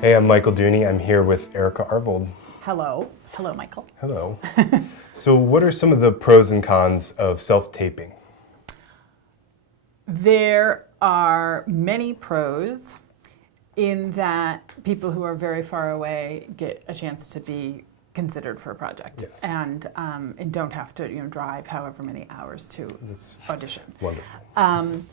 Hey, I'm Michael Duni. I'm here with Erica Arvold. Hello. Hello, Michael. Hello. So what are some of the pros and cons of self-taping? There are many pros in that people who are very far away get a chance to be considered for a project. Yes. And don't have to drive however many hours to audition. Wonderful.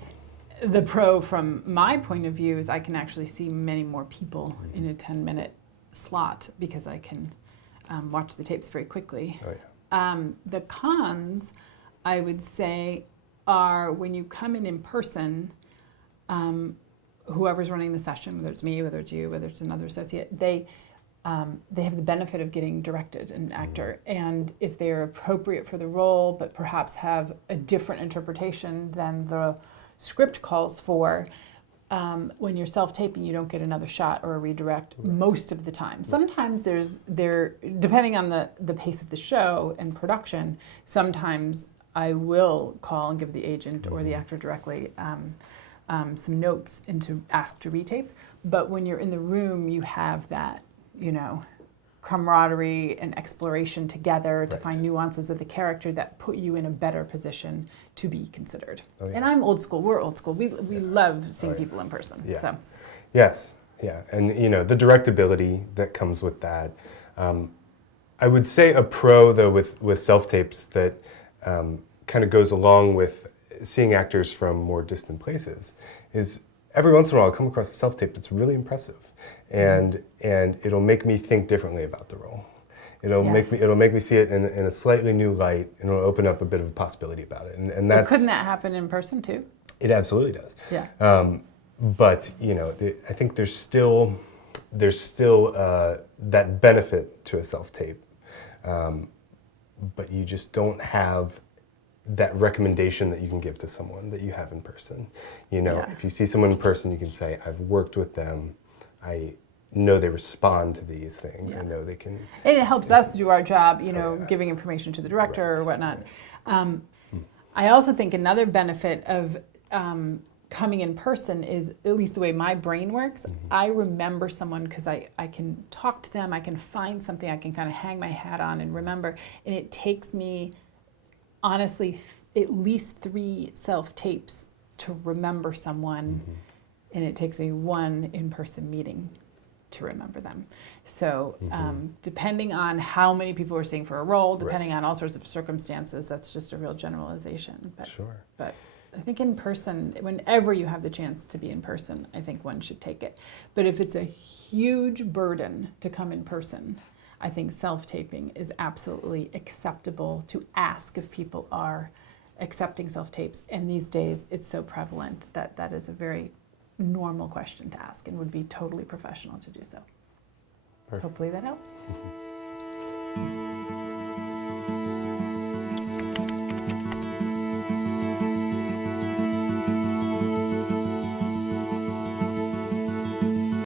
The pro from my point of view is I can actually see many more people in a 10-minute slot because I can watch the tapes very quickly. Oh, yeah. The cons, I would say, are when you come in person, whoever's running the session, whether it's me, whether it's you, whether it's another associate, they have the benefit of getting directed, an actor. And if they're appropriate for the role, but perhaps have a different interpretation than the script calls for, when you're self-taping, you don't get another shot or a redirect most of the time. Sometimes depending on the pace of the show and production, sometimes I will call and give the agent or the actor directly some notes and to ask to retape. But when you're in the room, you have that, camaraderie and exploration together to find nuances of the character that put you in a better position to be considered. Oh, yeah. And I'm old school. We're old school. We love seeing people in person. Yeah. So. Yes. Yeah. And the directability that comes with that. I would say a pro though with self-tapes that kind of goes along with seeing actors from more distant places is every once in a while I'll come across a self-tape that's really impressive. And it'll make me think differently about the role. It'll make me see it in a slightly new light, and it'll open up a bit of a possibility about it. And that's, couldn't that happen in person too? It absolutely does. Yeah. But I think there's still that benefit to a self-tape, but you just don't have that recommendation that you can give to someone that you have in person. If you see someone in person, you can say, I've worked with them. I know they respond to these things. I know they can. And it helps us do our job, giving information to the director or whatnot. I also think another benefit of coming in person is, at least the way my brain works, I remember someone because I can talk to them, I can find something I can kind of hang my hat on and remember. And it takes me, honestly, at least 3 self-tapes to remember someone. And it takes me 1 in-person meeting to remember them. So depending on how many people we're seeing for a role, depending on all sorts of circumstances, that's just a real generalization. But I think in person, whenever you have the chance to be in person, I think one should take it. But if it's a huge burden to come in person, I think self-taping is absolutely acceptable to ask if people are accepting self-tapes. And these days, it's so prevalent that that is a very normal question to ask and would be totally professional to do so. Perfect. Hopefully that helps.